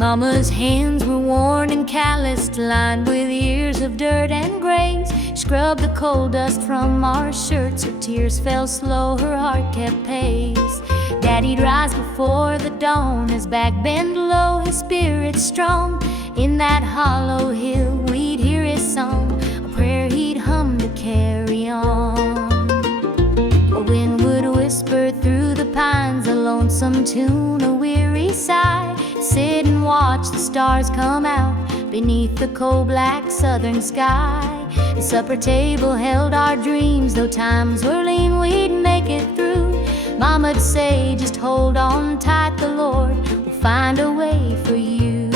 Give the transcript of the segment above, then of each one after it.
Mama's hands were worn and calloused, lined with years of dirt and graze. Scrubbed the coal dust from our shirts, her tears fell slow, her heart kept pace. Daddy'd rise before the dawn, his back bent low, his spirit strong. In that hollow hill we'd hear his song, a prayer he'd hum to carry on. A wind would whisper through the pines, a lonesome tune, a weary sigh. Sit and watch the stars come out beneath the coal-black southern sky. The supper table held our dreams, though times were lean, we'd make it through. Mama'd say, just hold on tight, the Lord will find a way for you.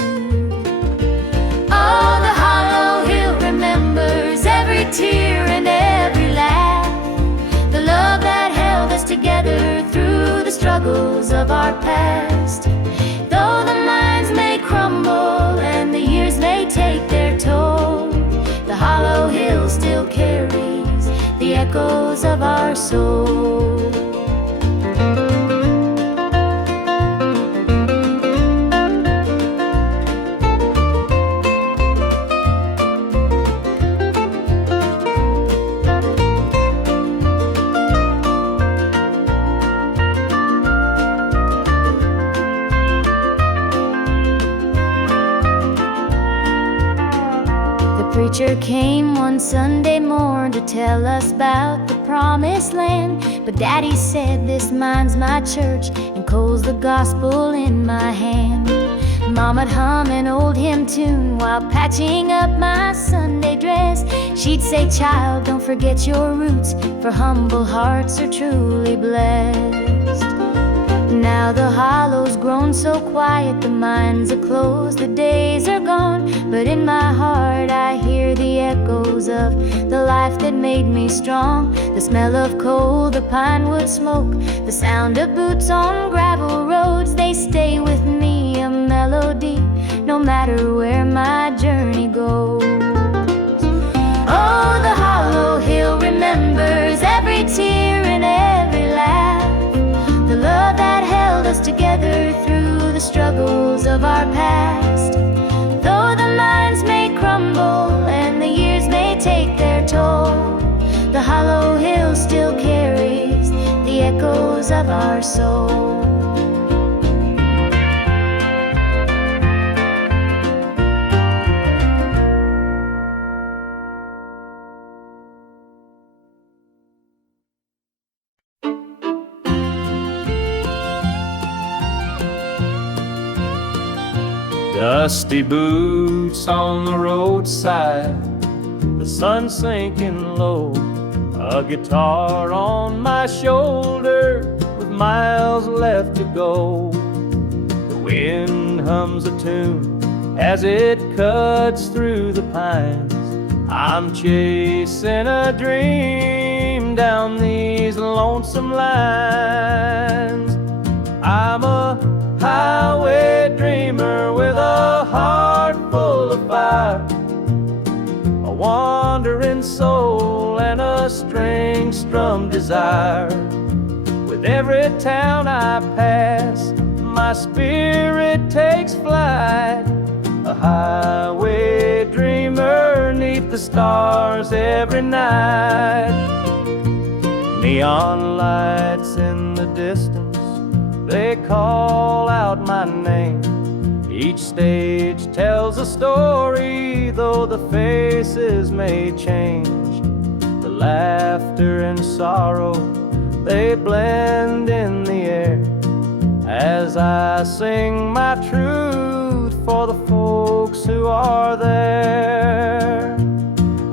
Oh, the hollow hill remembers every tear and every laugh, the love that held us together through the struggles of our past. Though the mines may crumble and the years may take their toll, the hollow hill still carries the echoes of our soul. The preacher came one Sunday morn to tell us about the promised land. But Daddy said, this mine's my church and coal's the gospel in my hand. Mama'd hum an old hymn tune while patching up my Sunday dress. She'd say, child, don't forget your roots, for humble hearts are truly blessed. Now the hollow's grown so quiet, the mines are closed, the days are gone. But in my heart I hear the echoes of the life that made me strong. The smell of coal, the pine wood smoke, the sound of boots on gravel roads, they stay with me, a melody, no matter where my journey goes. Oh, the hollow hill remembers every tear and every laugh, the love that held us together through the struggles of our past. Though the mines may crumble and the years may take their toll, the hollow hill still carries the echoes of our soul. Dusty boots on the roadside, the sun sinking low, a guitar on my shoulder with miles left to go. The wind hums a tune as it cuts through the pines. I'm chasing a dream down these lonesome lines. I'm a highway dreamer with a heart full of fire, a wandering soul and a string-strummed desire. With every town I pass, my spirit takes flight, a highway dreamer 'neath the stars every night. Neon lights in the distance, they call out my name. Each stage tells a story, though the faces may change. The laughter and sorrow, they blend in the air as I sing my truth for the folks who are there.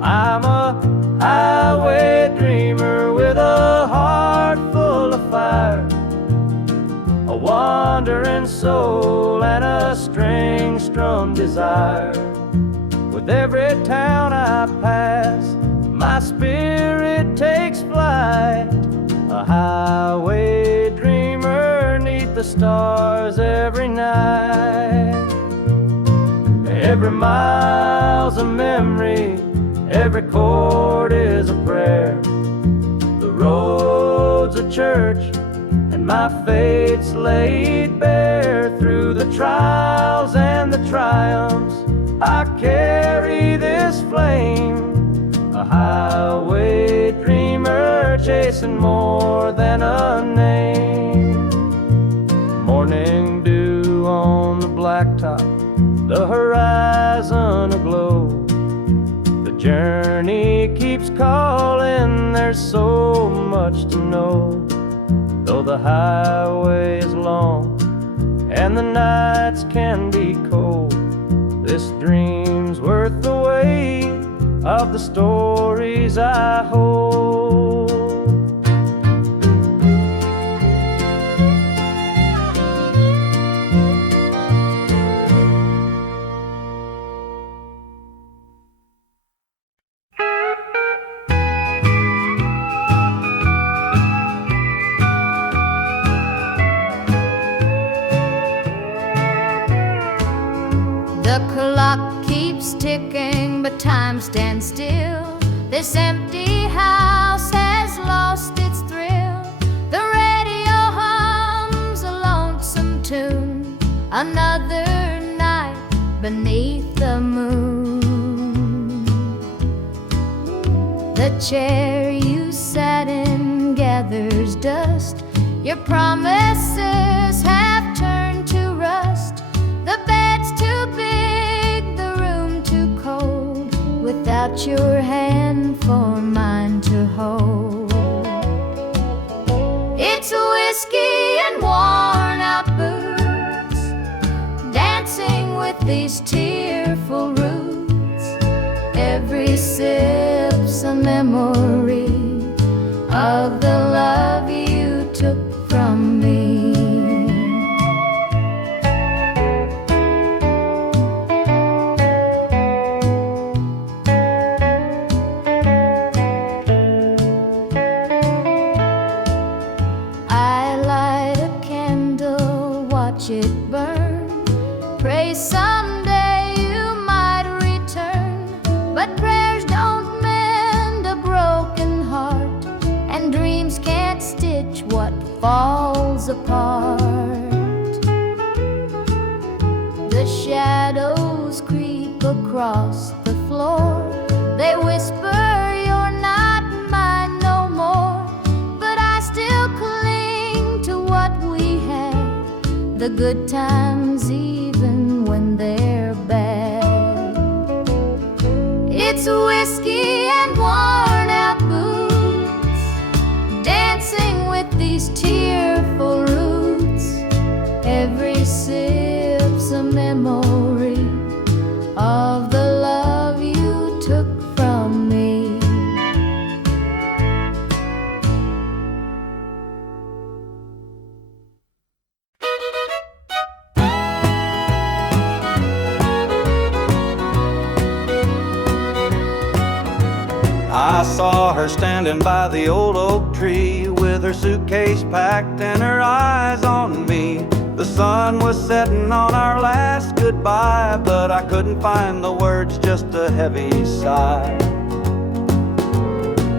I'm a highway dreamer with a heart full of fire, a wandering soul and a string-strummed desire. With every town I pass, my spirit takes flight, a highway dreamer 'neath the stars every night. Every mile's a memory, every chord is a prayer. The road's a church and and my fate's laid bare. Through the trials and the triumphs, I carry this flame, a highway dreamer chasing more than a name. Morning dew on the blacktop, the horizon aglow. The journey keeps calling, there's so much to know. Though the highway is long and the nights can be cold, this dream's worth the weight of the stories I hold. The clock keeps ticking, but time stands still. This empty house has lost its thrill. The radio hums a lonesome tune, another night beneath the moon. The chair you sat in gathers dust. Your promises have turned to rust. The bed's too big, the room too cold, without your hand for mine to hold. It's whiskey and worn out boots, dancing with these tearful roots. Every sip's a memory of the love you took from me. It burn, pray someday you might return. But prayers don't mend a broken heart, and dreams can't stitch what falls apart. The shadows creep across the floor, they whisper you're not mine no more. But I still cling to what we had, the good times even when they're bad. It's whiskey and worn out boots, dancing with these tearful roots. Every sip's a memory of the love you took from me. I saw her standing by the old oak tree, with her suitcase packed and her eyes on me. The sun was setting on our last goodbye, but I couldn't find the words, just a heavy sigh.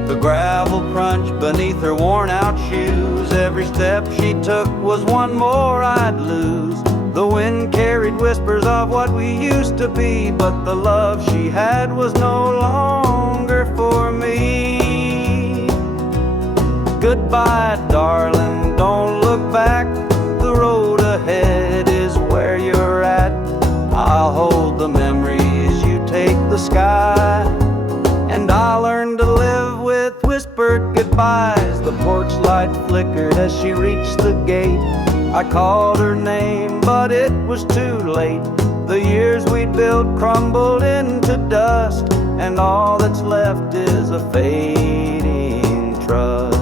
The gravel crunched beneath her worn out shoes. Every step she took was one more I'd lose. The wind carried whispers of what we used to be, but the love she had was no longer for me. Goodbye, darling, don't look back. The road ahead is where you're at. I'll hold the memories, you take the sky. And I'll learn to live with whispered goodbyes. The porch light flickered as she reached the gate. I called her name, but it was too late. The years we'd built crumbled into dust, and all that's left is a fading trust.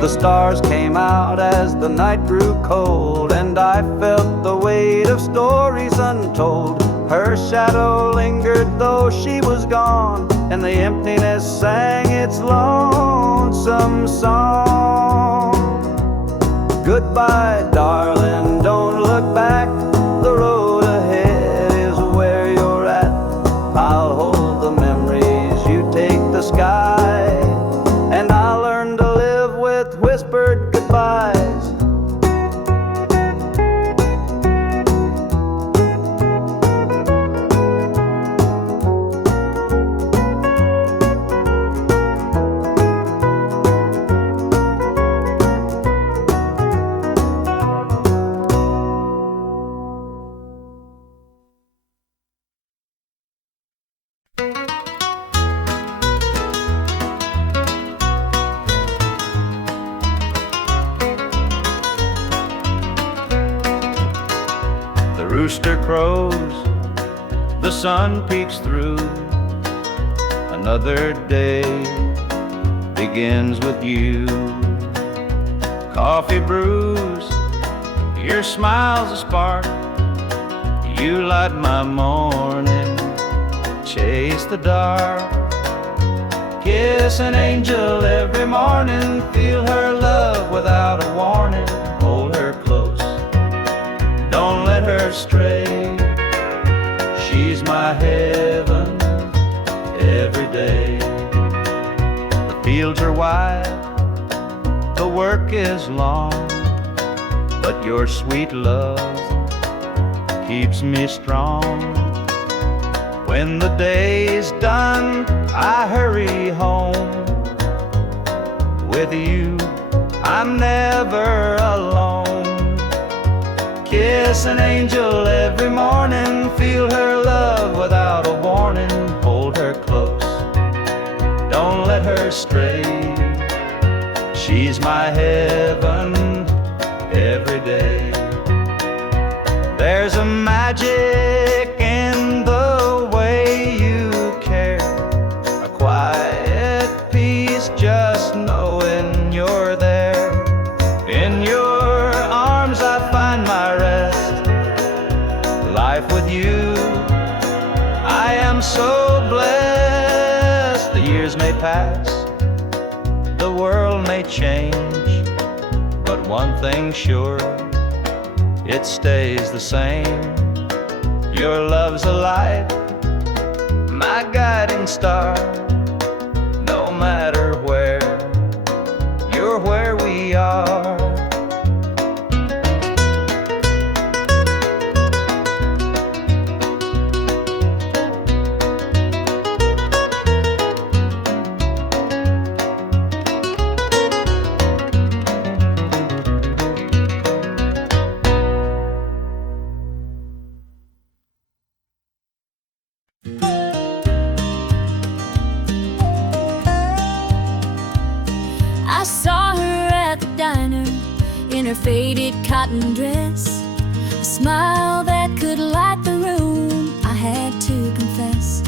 The stars came out as the night grew cold, and I felt the weight of stories untold. Her shadow lingered though she was gone, and the emptiness sang its lonesome song. Goodbye, darling, don't look back. The road ahead is where you're at. rooster crows, the sun peeks through. Another day begins with you. Coffee brews, your smile's a spark. You light my morning, chase the dark. Kiss an angel every morning, feel her love without a warning. Hold her close, don't let her stray. She's my heaven every day. The fields are wide, the work is long, but your sweet love keeps me strong. When the day's done, I hurry home. With you, I'm never alone. Kiss an angel every morning, feel her love without a warning. Hold her close, don't let her stray. She's my heaven every day. There's a magic in the way you care, a quiet peace just knowing you're there. In your arms I find my rest. Life with you, I am so blessed. The years may pass, the world may change, but one thing's sure, it stays the same. Your love's a light, my guiding star. No matter where, you're where we are. I saw her at the diner in her faded cotton dress, a smile that could light the room, I had to confess.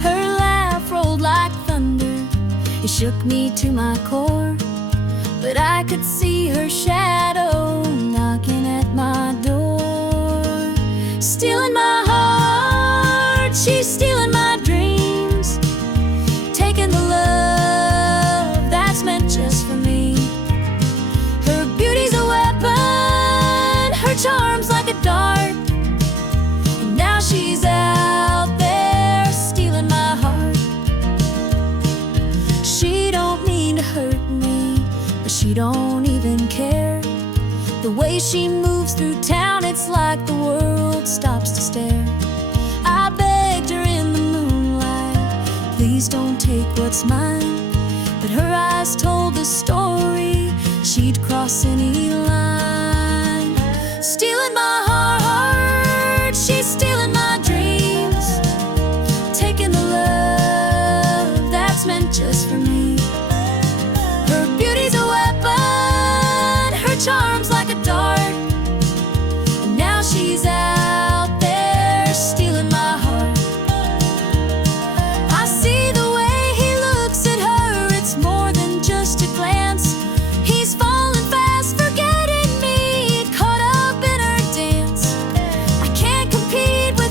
Her laugh rolled like thunder, it shook me to my core, but I could see her shadow knocking at my door. Stealing my heart, she's stealing my dreams, taking the love that's meant just for me. Her beauty's a weapon, her charm's like a dart, and now she's out there stealing my heart. She don't mean to hurt me, but she don't even care. The way she moves through town, it's like the world stops to stare. I begged her in the moonlight, please don't take what's mine, but her eyes told the story, she'd cross any line. Stealing my heart, she's stealing my dreams, taking the love that's meant just for me. Her beauty's a weapon, her charm's like a dart, and now she's out there stealing my heart. I see the way he looks at her, it's more than just a glance. He's falling fast, forgetting me, caught up in her dance. I can't compete with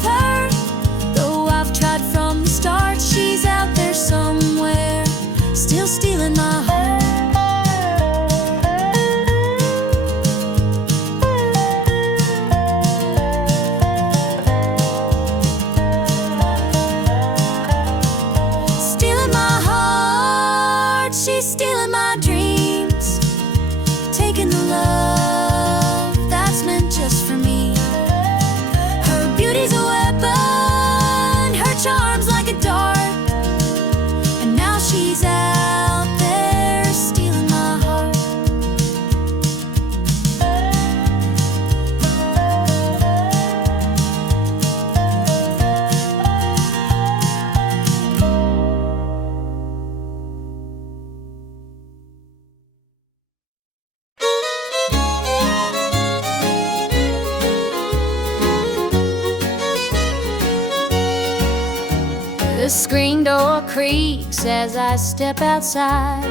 The screen door creaks as I step outside.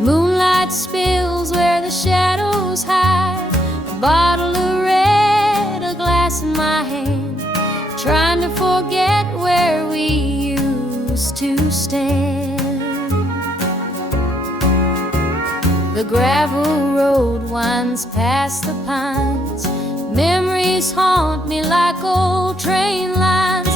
Moonlight spills where the shadows hide. A bottle of red, a glass in my hand, trying to forget where we used to stand. The gravel road winds past the pines. Memories haunt me like old train lines.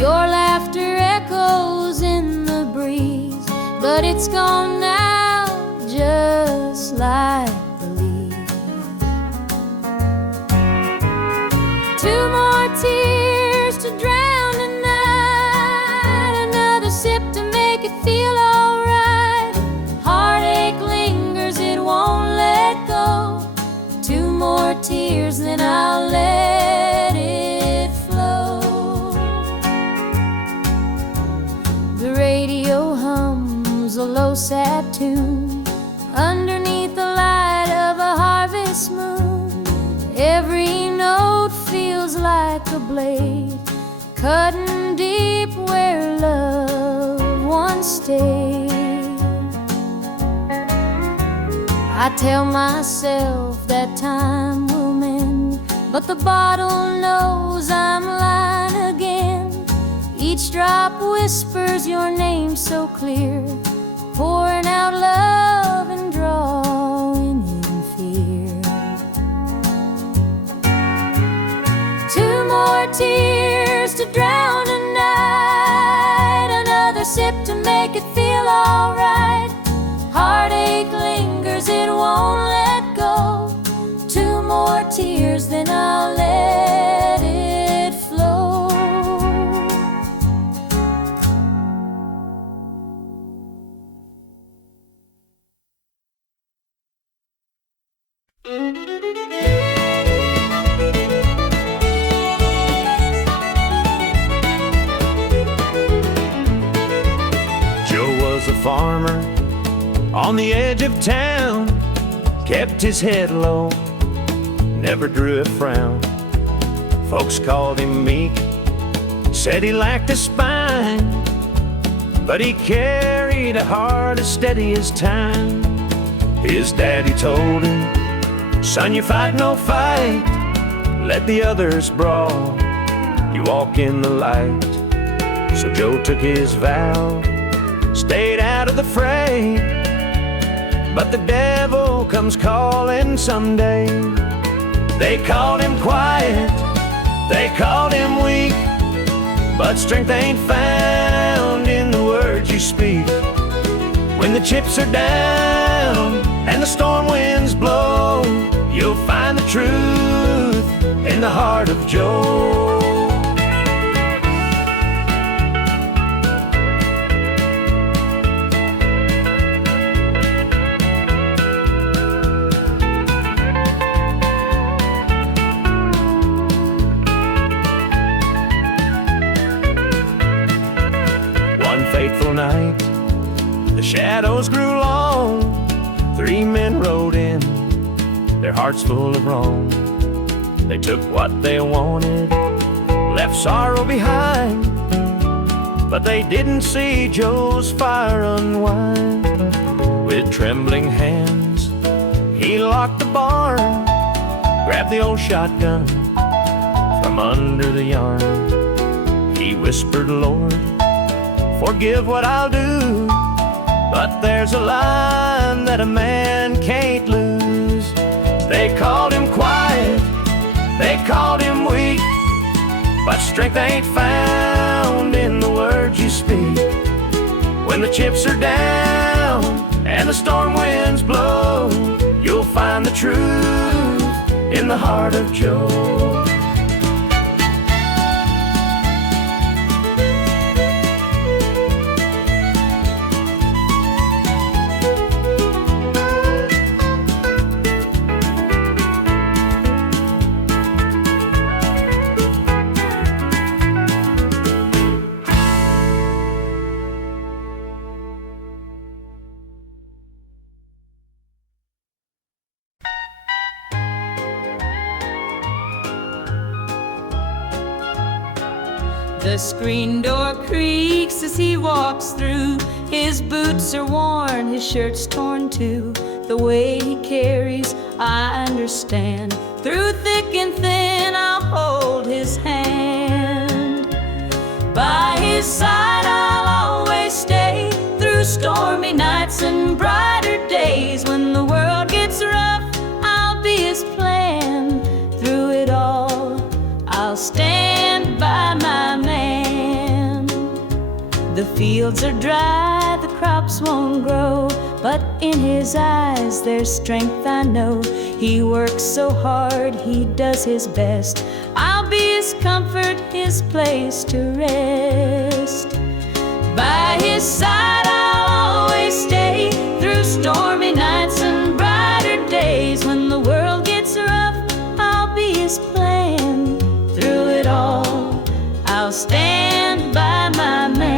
Your laughter echoes in the breeze, but it's gone now, just like the leaves. Two more tears to drown the night, another sip to make it feel alright. Heartache lingers, it won't let go. Two more tears, then I'll let it flow. The radio hums a low sad tune underneath the light of a harvest moon. Every note feels like a blade cutting deep where love once stayed. I tell myself that time will mend, but the bottle knows I'm lying again. Each drop whispers your name so clear, pouring out love and drawing in fear. Two more tears to drown a night, another sip to make it feel alright. Heartache lingers, it won't let go. Two more tears, then I'll let it flow. Joe was a farmer on the edge of town, kept his head low, never drew a frown. Folks called him meek, said he lacked a spine, but he carried a heart as steady as time. His daddy told him, son, you fight no fight, let the others brawl, you walk in the light. So Joe took his vow, stayed out of the fray. But the devil comes calling someday. They called him quiet, they called him weak, but strength ain't found in the words you speak. When the chips are down and the storm winds blow, you'll find the truth in the heart of Joe. Fateful night, the shadows grew long. Three men rode in, their hearts full of wrong. They took what they wanted, left sorrow behind, but they didn't see Joe's fire unwind. With trembling hands, he locked the barn, grabbed the old shotgun from under the yarn. He whispered, Lord, forgive what I'll do, but there's a line that a man can't lose. They called him quiet, they called him weak, but strength ain't found in the words you speak. When the chips are down and the storm winds blow, you'll find the truth in the heart of Joe. The screen door creaks as he walks through. His boots are worn, his shirt's torn too. The way he carries, I understand. Through thick and thin, I'll hold his hand. By his side, I'll always stay. Through stormy nights and brighter days. When the world gets rough, I'll be his plan. Through it all, I'll stand by my man. The fields are dry, the crops won't grow, but in his eyes there's strength, I know. He works so hard, he does his best. I'll be his comfort, his place to rest. By his side I'll always stay. Through stormy nights and brighter days. When the world gets rough, I'll be his plan. Through it all, I'll stand by my man.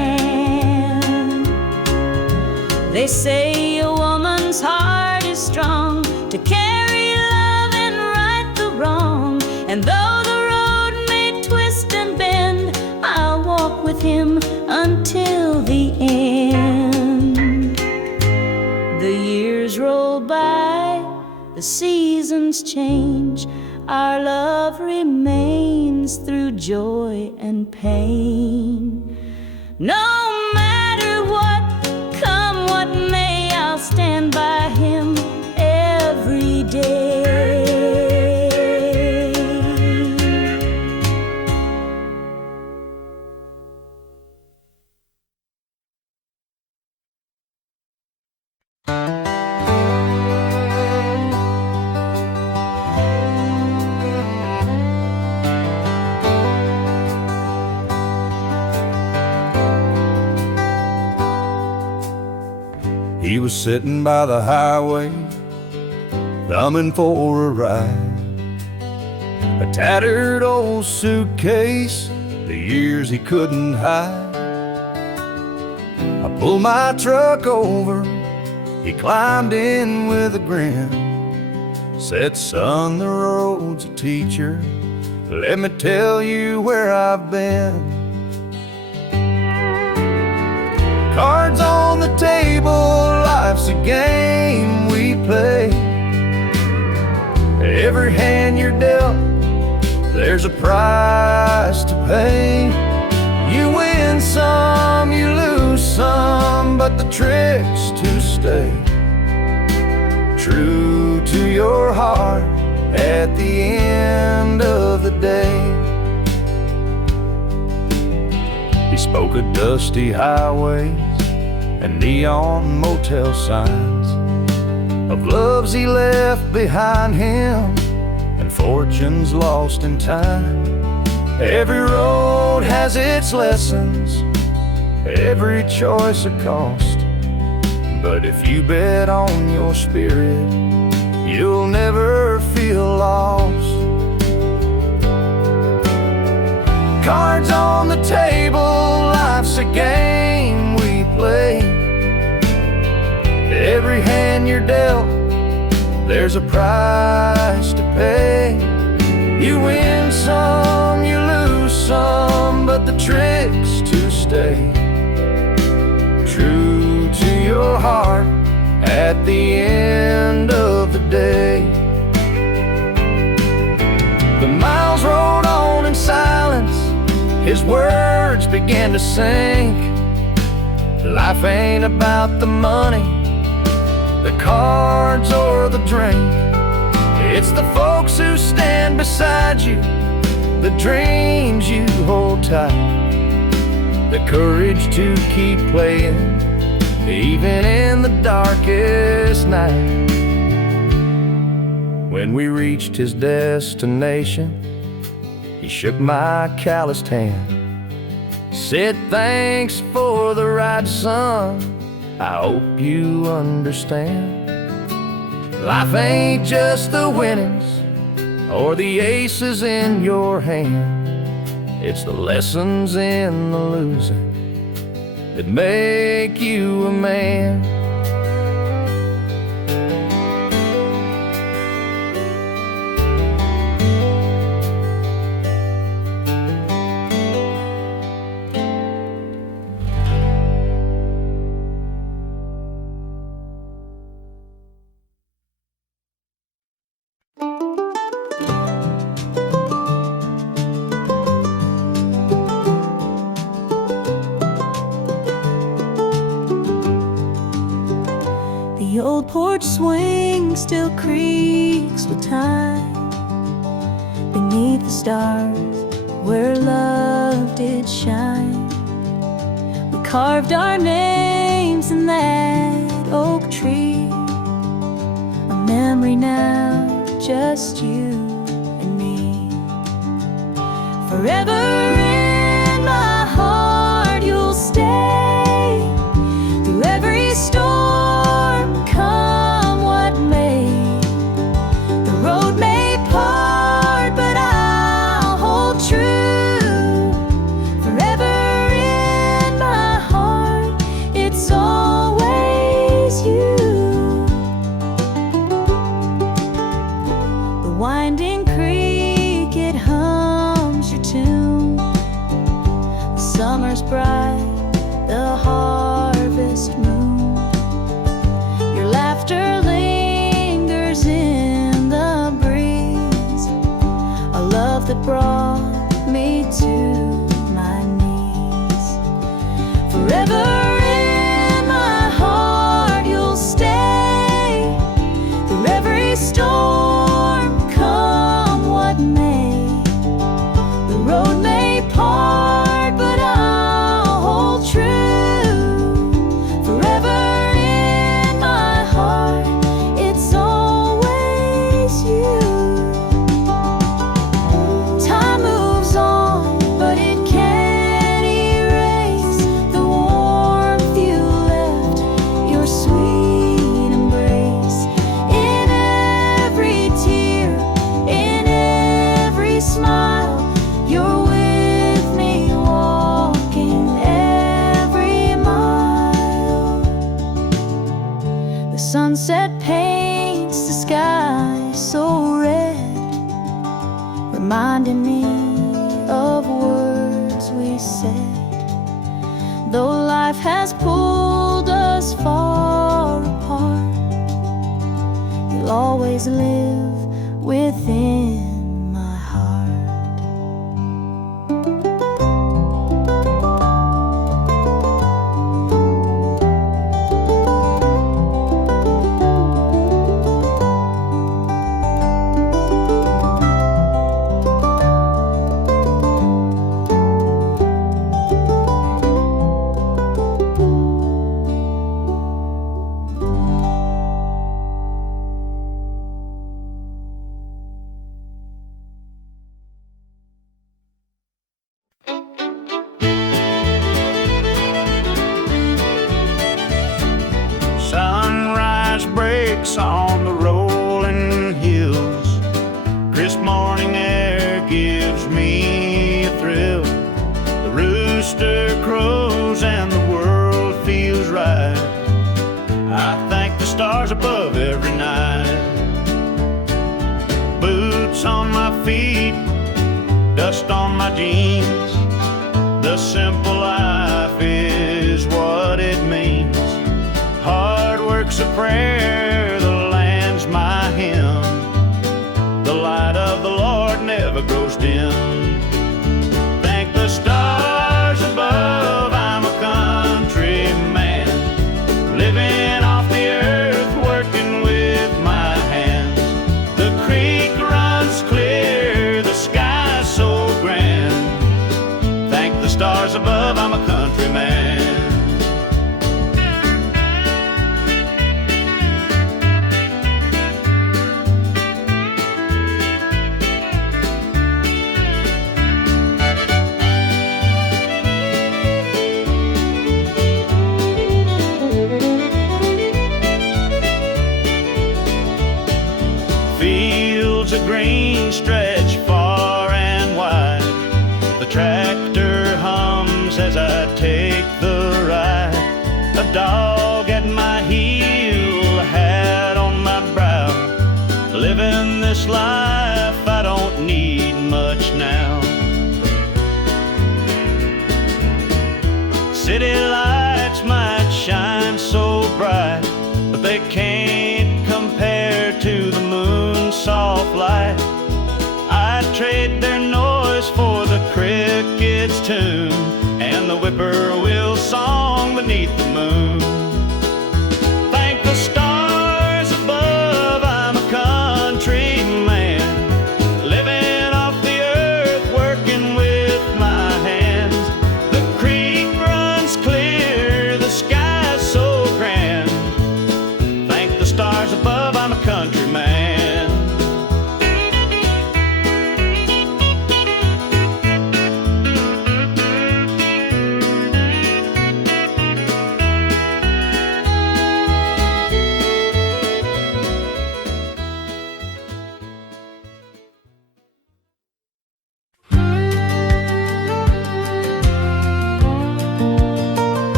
They say a woman's heart is strong to carry love and right the wrong. And though the road may twist and bend, I'll walk with him until the end. The years roll by, the seasons change. Our love remains through joy and pain. No matter what, come what may, I'll stand by him every day. He was sitting by the highway, thumbing for a ride. A tattered old suitcase, the years he couldn't hide. I pulled my truck over, he climbed in with a grin. Said, son, the road's a teacher, let me tell you where I've been. Cards on the table, life's a game we play. Every hand you're dealt, there's a price to pay. You win some, you lose some, but the trick's to stay true to your heart at the end of the day. He spoke of dusty highways and neon motel signs, of loves he left behind him and fortunes lost in time. Every road has its lessons, every choice a cost, but if you bet on your spirit, you'll never feel lost. Cards on the table, life's a game we play. Every hand you're dealt, there's a price to pay. You win some, you lose some, but the trick's to stay true to your heart at the end of the day. The miles rolled on in silence, his words began to sink. Life ain't about the money, the cards or the drink. It's the folks who stand beside you, the dreams you hold tight, the courage to keep playing even in the darkest night. When we reached his destination, he shook my calloused hand, said, thanks for the ride, son, I hope you understand. Life ain't just the winnings or the aces in your hand. It's the lessons in the losing that make you a man. old porch swing still creaks with time beneath the stars where love did shine. We carved our names in that oak tree, a memory now, just you and me. Forever in my heart you'll stay, through every storm, come what may. The road may part, but I'll hold true. Forever in my heart, it's always you. The winding creek, it hums your tune. The summer's bright, the harvest moon. Your laughter lingers in the breeze, a love that brought me to my knees. Forever in my heart you'll stay, through every storm, come what may. The road may part, but I'll hold true. Forever in my heart, it's always you. Time moves on, but it can't erase the warmth you left, your sweet embrace. In every tear, in every smile, you're with me walking every mile. The sunset paints the sky so red, reminding me of words we said. Though life has pulled us far apart, you'll always live within my heart. Sunrise breaks on the rolling hills. Crisp morning air gives me a thrill. The rooster crows and the world feels right. I thank the stars above every night. Boots on my feet, dust on my jeans. The simple life is what it means. Hard work's a prayer, the land's my hymn. The light of the Lord never grows dim. Thank the stars above, I'm a country man, living off the earth, working with my hands. The creek runs clear, the sky's so grand. Thank the stars above, I'm a country man. Fields of green stretch far and wide. The tractor hums as I take the ride. A dog at my heel, a hat on my brow. Living this life, I don't need much now. City lights might shine so bright, but they can't compare to the moon's soft light. I'd trade their noise for the cricket's tune and the whippoorwill song beneath the moon. Thank the stars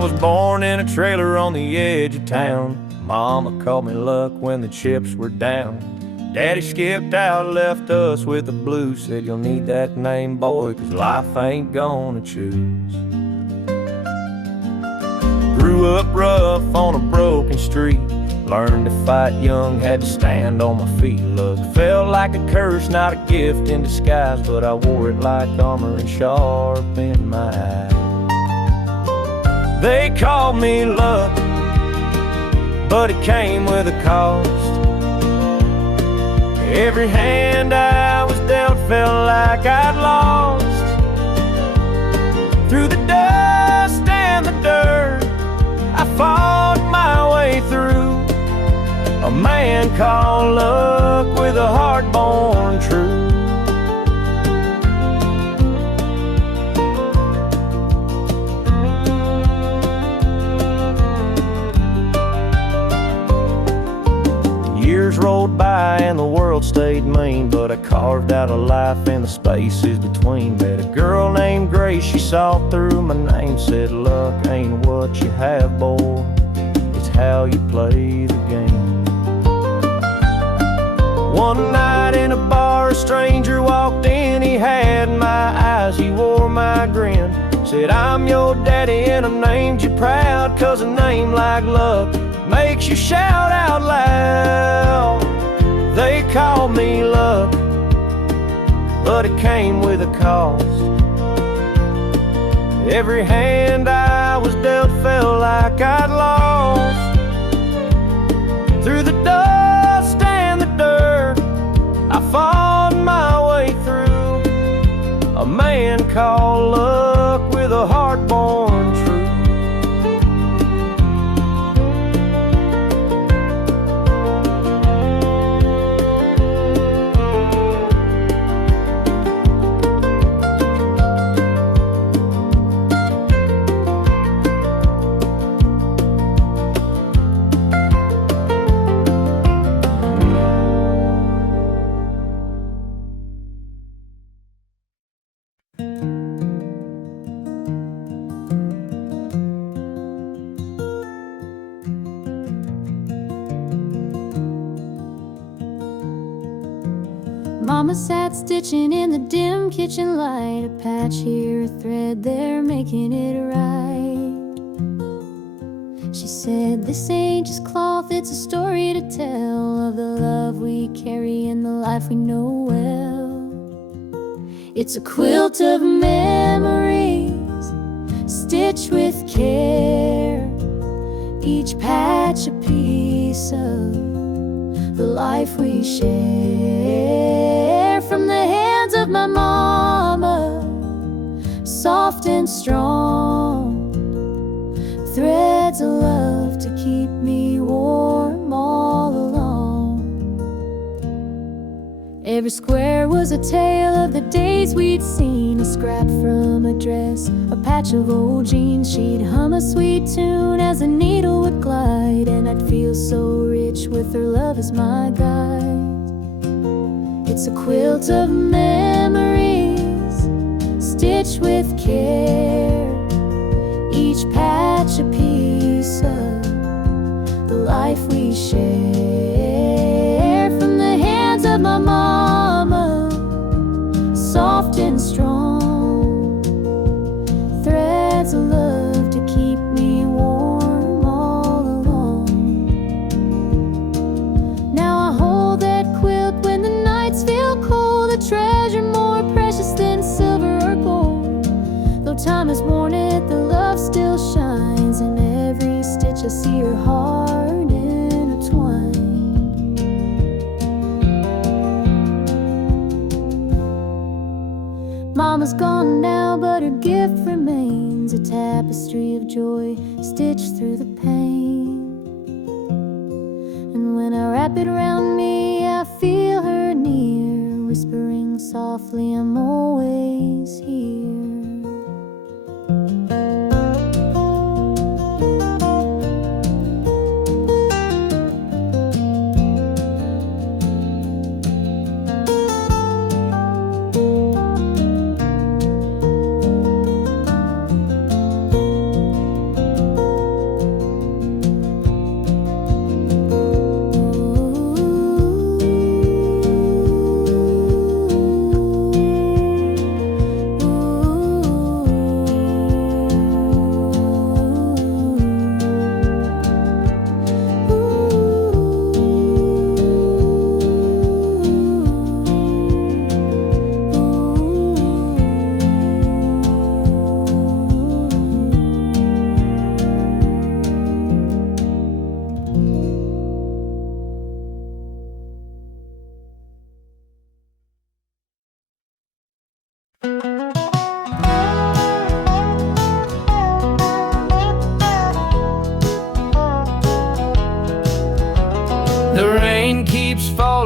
was born in a trailer on the edge of town. Mama called me luck when the chips were down. Daddy skipped out, left us with the blues. Said you'll need that name, boy, 'cause life ain't gonna choose. Grew up rough on a broken street. Learned to fight young, had to stand on my feet. Look, felt like a curse, not a gift in disguise, but I wore it like armor and sharp in my eye. They called me luck, but it came with a cost. Every hand I was dealt felt like I'd lost. Through the dust and the dirt, I fought my way through. A man called luck with a heart born true. Years rolled by and the world stayed mean, but I carved out a life in the spaces between. Met a girl named Grace, she saw through my name, said luck ain't what you have, boy, it's how you play the game. One night in a bar, a stranger walked in. He had my eyes, he wore my grin. Said, I'm your daddy and I named you proud, 'cause a name like luck makes you shout out loud. They called me luck, but it came with a cost. Every hand I was dealt felt like I'd lost. Through the dust and the dirt, I fought my way through. A man called luck with a heart born true. Mama sat stitching in the dim kitchen light, a patch here, a thread there, making it right. She said, this ain't just cloth, it's a story to tell of the love we carry and the life we know well. It's a quilt of memories, stitched with care, each patch a piece of the life we share. From the hands of my mama, soft and strong, threads of love to keep me warm all along. Every square was a tale of the days we'd seen, a scrap from a dress, a patch of old jeans. She'd hum a sweet tune as the needle would glide, and I'd feel so rich with her love as my guide. It's a quilt of memories, stitched with care, each patch a piece of the life we share. From the hands of my mama, soft and strong, threads of love to keep me warm all along. Now I hold that quilt when the nights feel cold, a treasure more precious than silver or gold. Though time has worn it, the love still shines. In every stitch I see her heart intertwined. Mama's gone now, but her gift remains, a tapestry of joy stitched through the pain. And when I wrap it around me, I feel her near, whispering softly, I'm always here.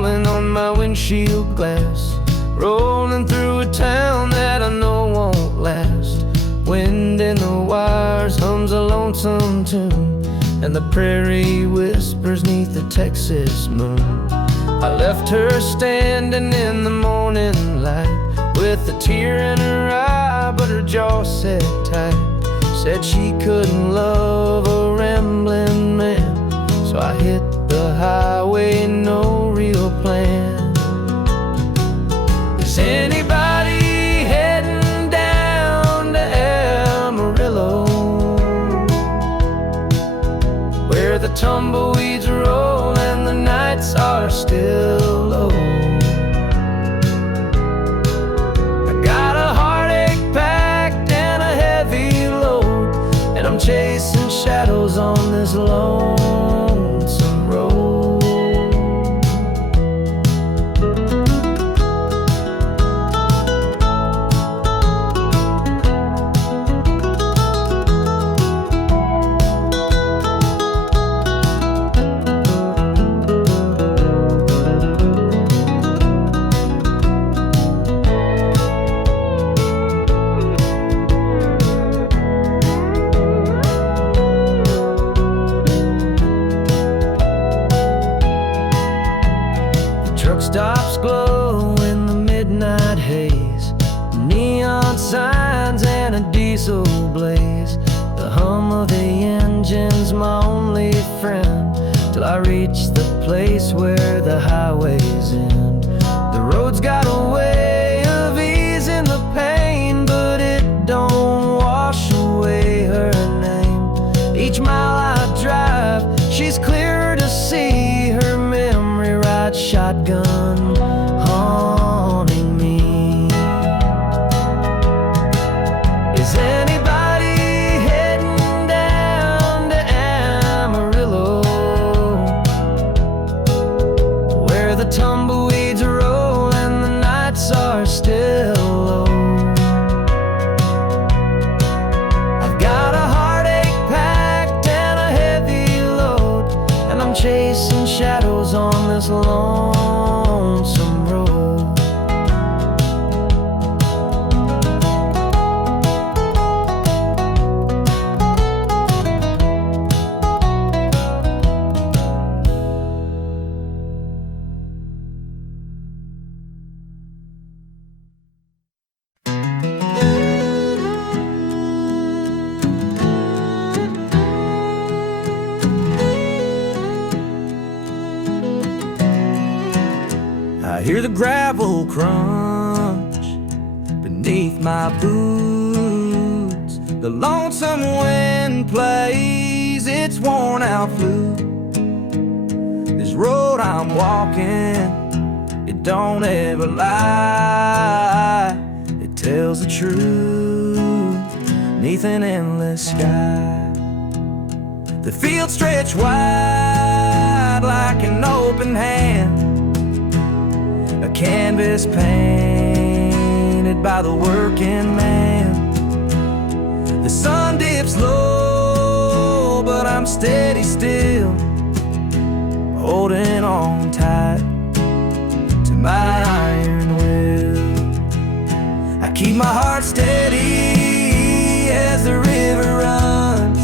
crawling on my windshield glass, rolling through a town that I know won't last. Wind in the wires hums a lonesome tune, and the prairie whispers neath the Texas moon. I left her standing in the morning light, with a tear in her eye, but her jaw set tight. Said she couldn't love a rambling man, so I hit the highway, no real plan. Is anybody heading down to Amarillo, where the tumbleweeds roll and the nights are still low? I got a heartache packed and a heavy load, and I'm chasing shadows on this lonesome road. Stops glow in the midnight haze, neon signs and a diesel blaze. The hum of the engine's my only friend, till I reach the place where the highways end. The road's got a way of easing the pain, but it don't wash away her name. Each mile I drive, she's clearer to see, her memory rides shotgun, haunting me. Is anybody heading down to Amarillo, where the tumbleweeds roll and the nights are still low? I've got a heartache packed and a heavy load, and I'm chasing shadows on this lonesome road. I hear the gravel crunch beneath my boots. The lonesome wind plays its worn out flute. This road I'm walking, it don't ever lie. It tells the truth neath an endless sky. The fields stretch wide like an open hand, a canvas painted by the working man. The sun dips low, but I'm steady still, holding on tight to my iron will. I keep my heart steady as the river runs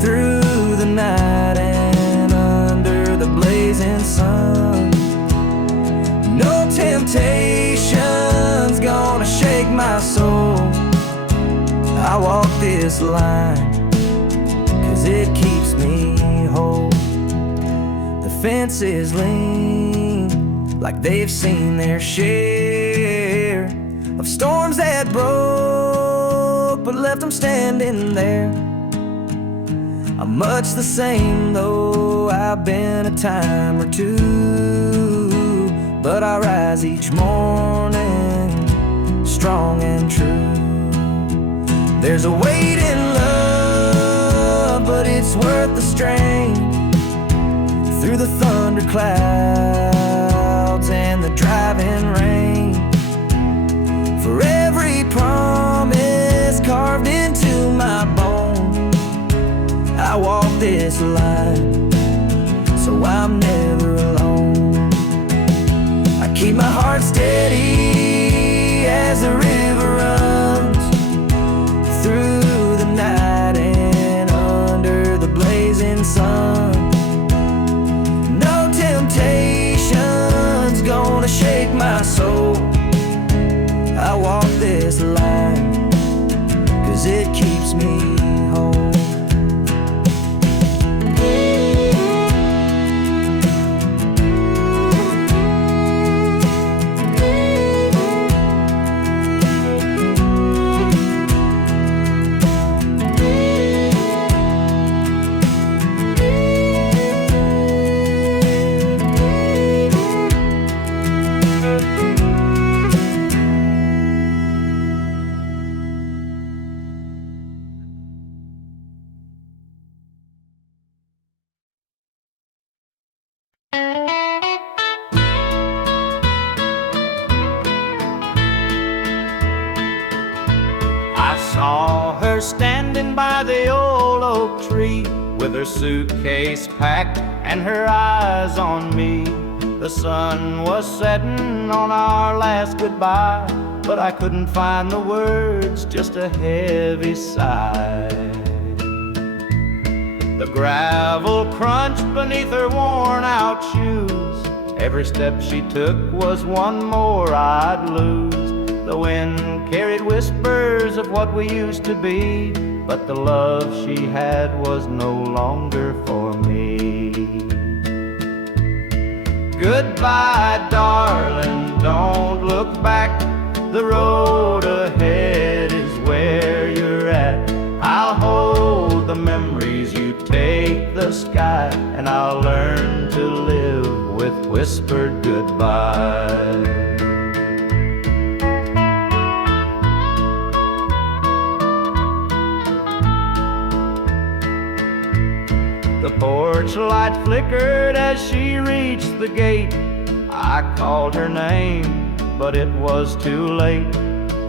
through the night and under the blazing sun. No temptation's gonna shake my soul. I walk this line 'cause it keeps me whole. The fences lean like they've seen their share of storms that broke but left them standing there. I'm much the same though I've been a time or two, but I rise each morning strong and true. There's a weight in love, but it's worth the strain. Through the thunder clouds and the driving rain, for every promise carved into my bone, I walk this line so I'm never alone. gonna shake my soul. I walk this line 'cause it keeps me whole. I saw her standing by the old oak tree with her suitcase packed and her eyes on me. The sun was setting on our last goodbye, but I couldn't find the words, just a heavy sigh. The gravel crunched beneath her worn-out shoes. Every step she took was one more I'd lose. The wind carried whispers of what we used to be, but the love she had was no longer for me. Goodbye, darling, don't look back. The road ahead is where you're at. I'll hold the memories, you take the sky, and I'll learn to live with whispered goodbye. The porch light flickered as she reached the gate. I called her name, but it was too late.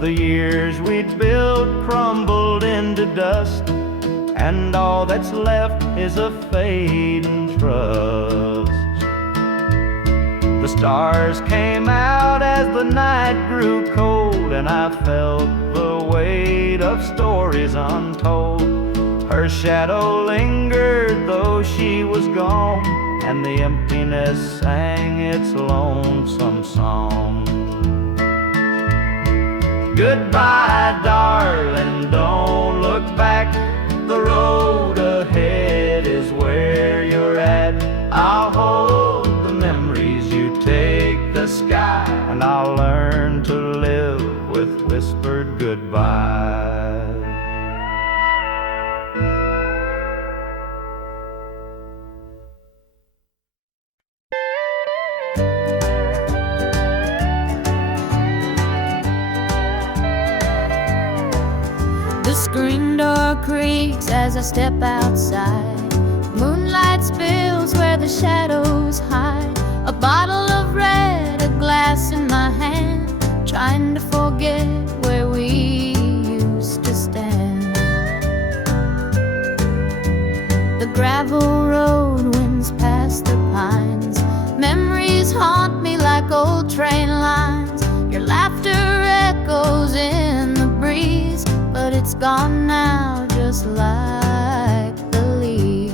The years we'd built crumbled into dust, and all that's left is a fading trust. The stars came out as the night grew cold, and I felt the weight of stories untold. Her shadow lingered though she was gone, and the emptiness sang its lonesome song. Goodbye, darling, don't look back. The road ahead is where you're at. I'll hold the memories, you take the sky, and I'll learn to live with whispered goodbye. The screen door creaks as I step outside. Moonlight spills where the shadows hide. A bottle of red, a glass in my hand, trying to forget where we used to stand. The gravel road winds past the pines. Memories haunt me like old train lines. Your laughter echoes in the breeze, but it's gone now, just like the leaves.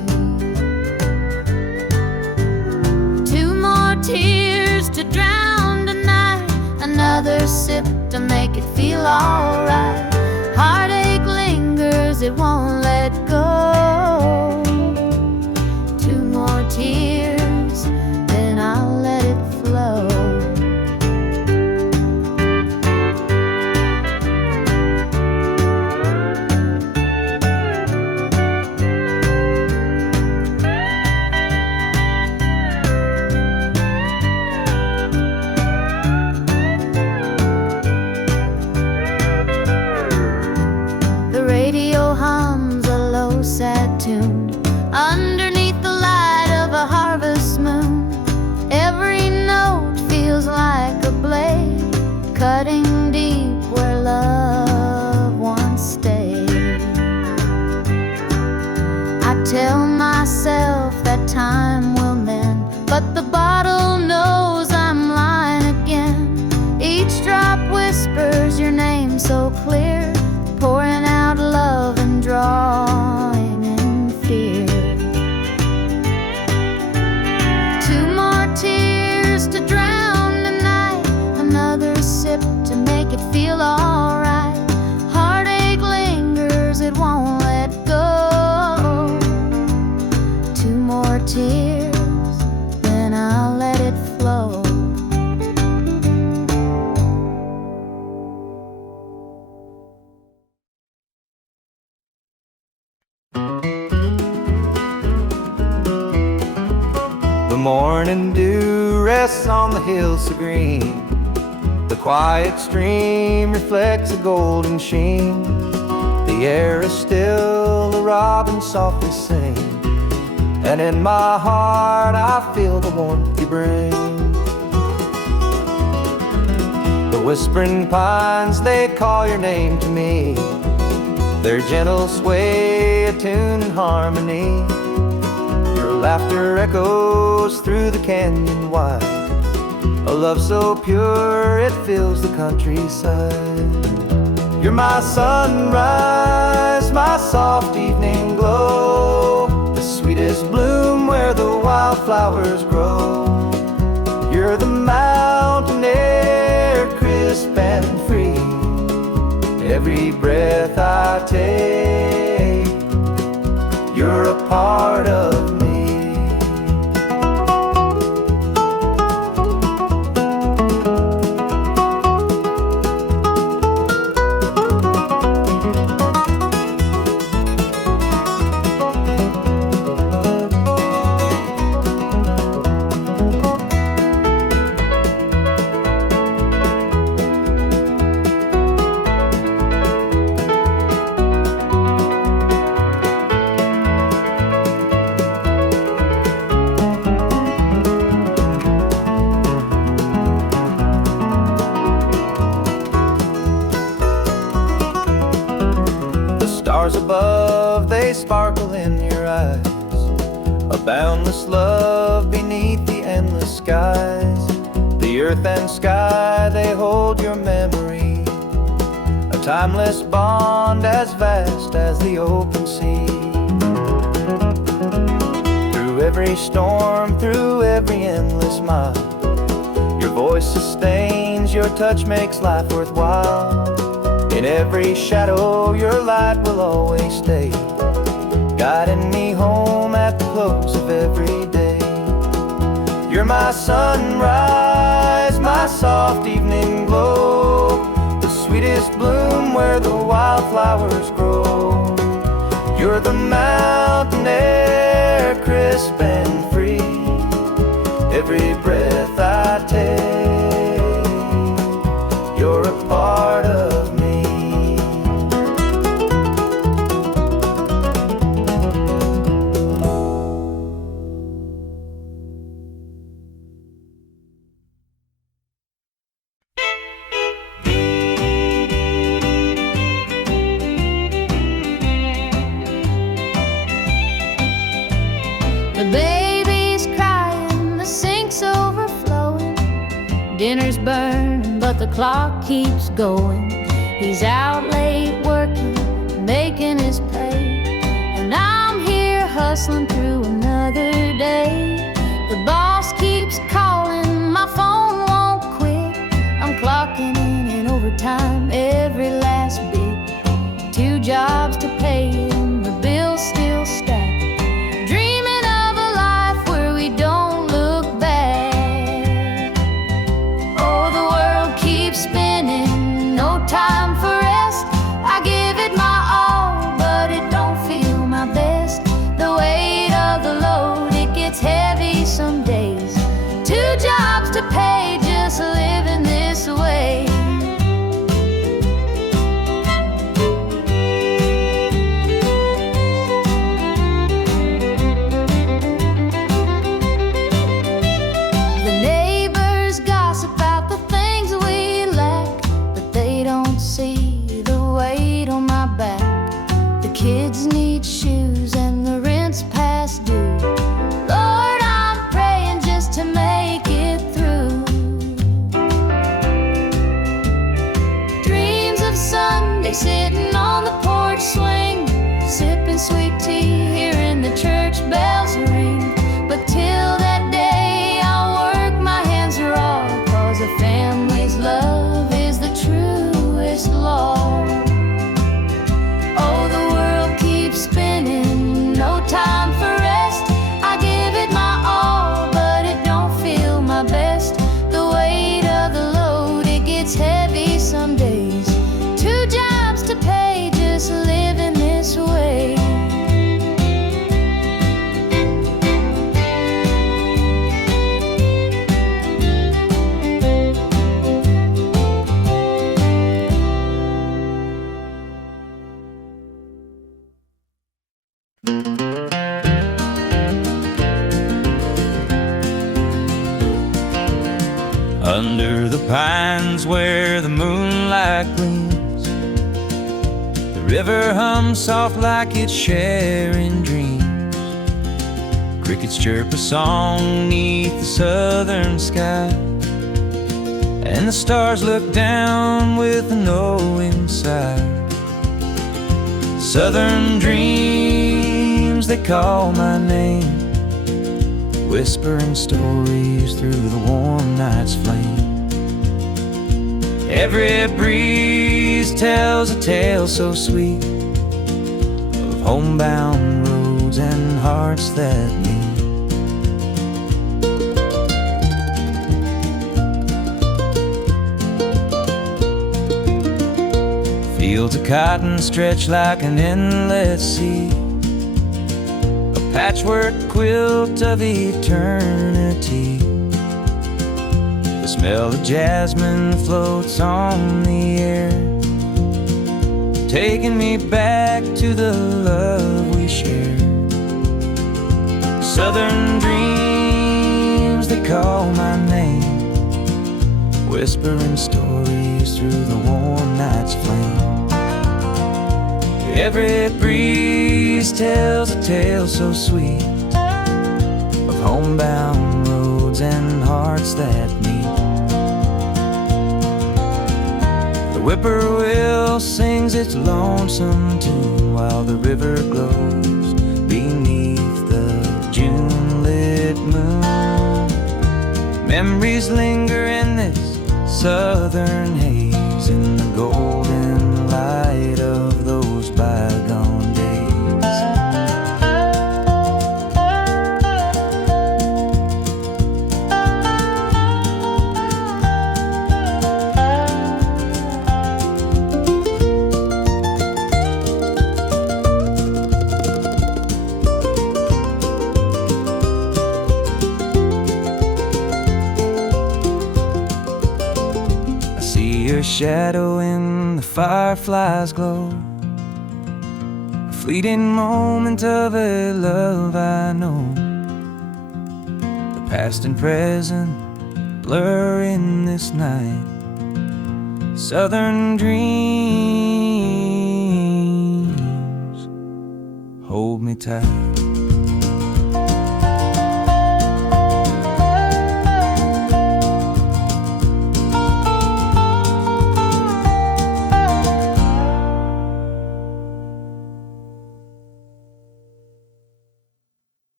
Two more tears to drown tonight, another sip to make it feel alright. Heartache lingers, it won't let go. Two more tears, then I'll let it flow. make it feel alright. Heartache lingers, it won't let go. 2 more tears, then I'll let it flow. The morning dew rests on the hills so green. The quiet stream reflects a golden sheen. The air is still, the robins softly sing, and in my heart I feel the warmth you bring. The whispering pines, they call your name to me. Their gentle sway, a tune in harmony. Your laughter echoes through the canyon wide, a love so pure it fills the countryside. You're my sunrise, my soft evening glow, the sweetest bloom where the wildflowers grow. You're the mountain air, crisp and free. Every breath I take, you're a part of me. Stars above, they sparkle in your eyes, a boundless love beneath the endless skies. The earth and sky, they hold your memory, a timeless bond as vast as the open sea. Through every storm, through every endless mile, your voice sustains, your touch makes life worthwhile. In every shadow, your light will always stay, guiding me home at the close of every day. You're my sunrise, my soft evening glow, the sweetest bloom where the wildflowers grow. You're the mountain air, crisp and free. Every breath I take, you're a part of me. The baby's crying, the sink's overflowing. Dinner's burning, but the clock keeps going. He's out late working, making his pay, and I'm here hustling through another day. The boss keeps calling, my phone won't quit. I'm clocking in overtime every last bit. 2 jobs to pay and the bills still stack. Dreaming of a life where we don't look back. Oh, the world keeps spinning, no time for rest. I give it my all, but it don't feel my best. The weight of the load, it gets heavy some days. 2 jobs to pay, just living this way. The neighbors gossip about the things we lack, but they don't see the weight on my back. The kids need shoes and the rent's past due. Lord, I'm praying just to make it through. Dreams of Sunday sitting on the porch swing, sipping sweet tea, hearing the church bells ring. But till that day, I'll work my hands raw, 'cause a family's love is the truth. Under the pines where the moonlight gleams, the river hums soft like it's sharing dreams. Crickets chirp a song 'neath the southern sky, and the stars look down with a knowing sigh. Southern dreams, they call my name, whispering stories through the warm night's flame. Every breeze tells a tale so sweet of homebound roads and hearts that meet. Fields of cotton stretch like an endless sea, a patchwork quilt of eternity. The smell of jasmine floats on the air, taking me back to the love we shared. Southern dreams, they call my name, whispering stories through the warm night's flame. Every breeze tells a tale so sweet of homebound roads and hearts that meet. The whippoorwill sings its lonesome tune while the river glows beneath the June-lit moon. Memories linger in this southern haze, in the golden light of those bygone days. I see your shadow in the firefly's glow, a fleeting moment of a love I know. The past and present blur in this night. Southern dreams, hold me tight.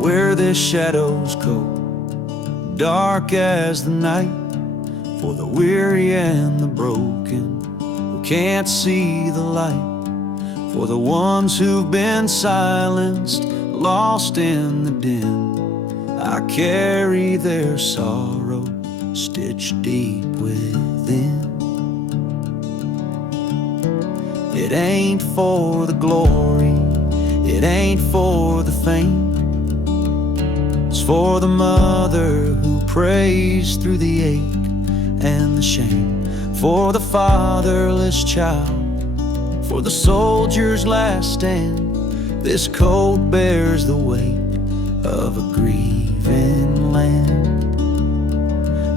Where the shadows go, dark as the night, for the weary and the broken who can't see the light, for the ones who've been silenced, lost in the din. I carry their sorrow stitched deep within. It ain't for the glory, it ain't for the fame, it's for the mother who prays through the ache and the shame, for the fatherless child, for the soldier's last stand. This coat bears the weight of a grieving land.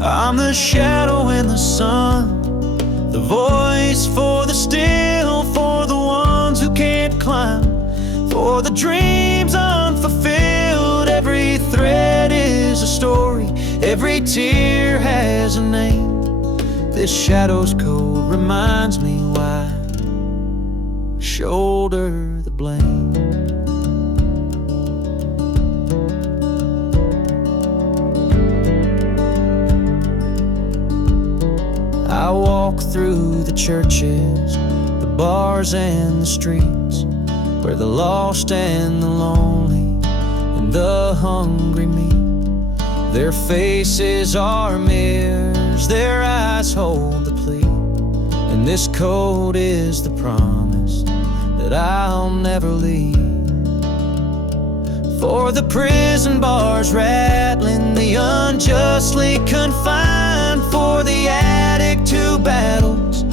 I'm the shadow in the sun, the voice for the still, for the ones who can't climb, for the dreams unfulfilled. Every thread is a story, every tear has a name. This shadow's code reminds me why I shoulder the blame. I walk through the churches, the bars and the streets, where the lost and the lonely and the hungry meet. Their faces are mirrors, their eyes hold the plea, and this code is the promise that I'll never leave. For the prison bars rattling, the unjustly confined, for the addict who battles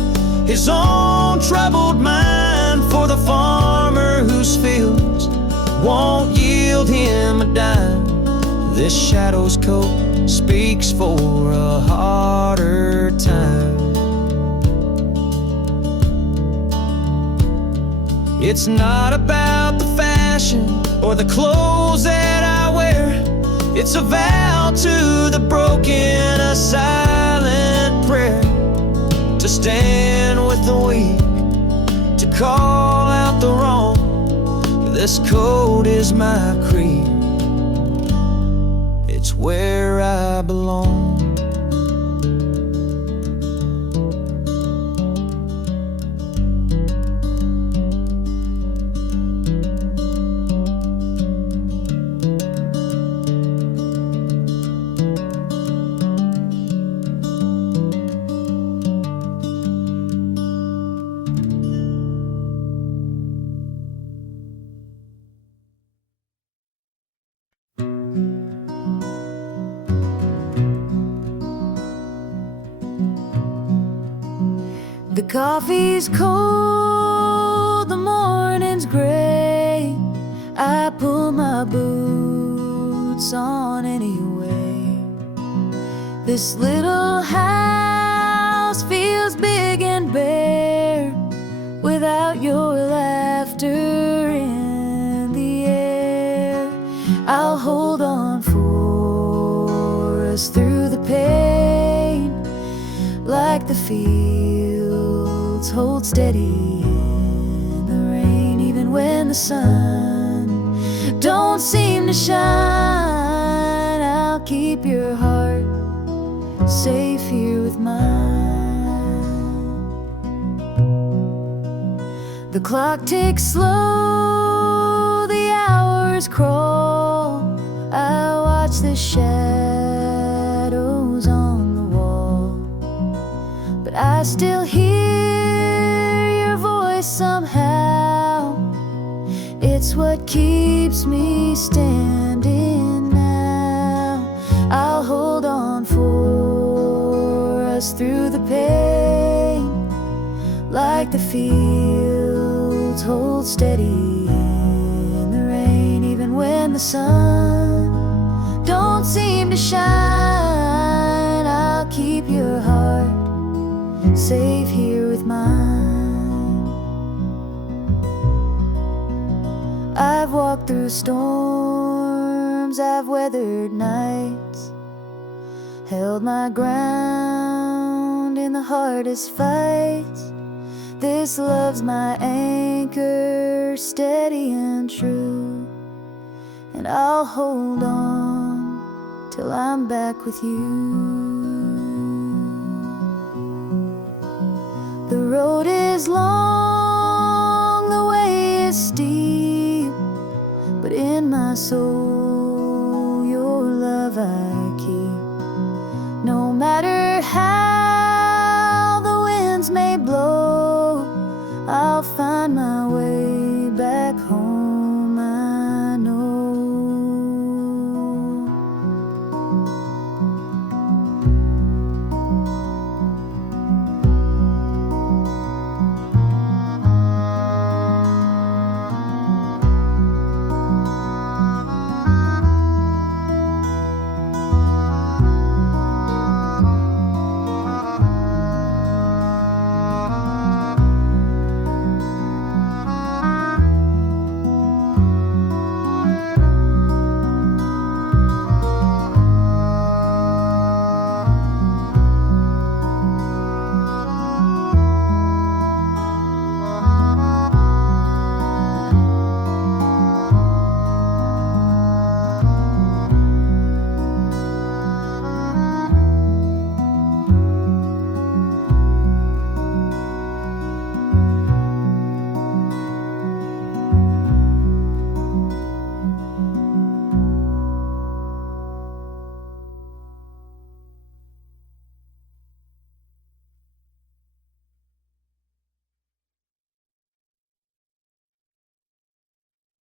his own troubled mind, for the farmer whose fields won't yield him a dime. This shadow's coat speaks for a harder time. It's not about the fashion or the clothes that I wear. It's a vow to the broken, a silent prayer, to stand with the weak, to call out the wrong. This coat is my creed, it's where I belong. The coffee's cold, the morning's gray. I pull my boots on anyway. This little house feels big and bare without your laughter in the air. I'll hold on for us through the pain, like the fields hold steady in the rain. Even when the sun don't seem to shine, I'll keep your heart safe here with mine. The clock ticks slow, the hours crawl. I watch the shadows on the wall, but I still hear your voice somehow. It's what keeps me standing now. I'll hold on for us through the pain, like the fields hold steady in the rain. Even when the sun don't seem to shine, I'll keep your heart safe here with mine. I've walked through storms, I've weathered nights, held my ground in the hardest fights. This love's my anchor, steady and true, and I'll hold on till I'm back with you. The road is long, the way is steep,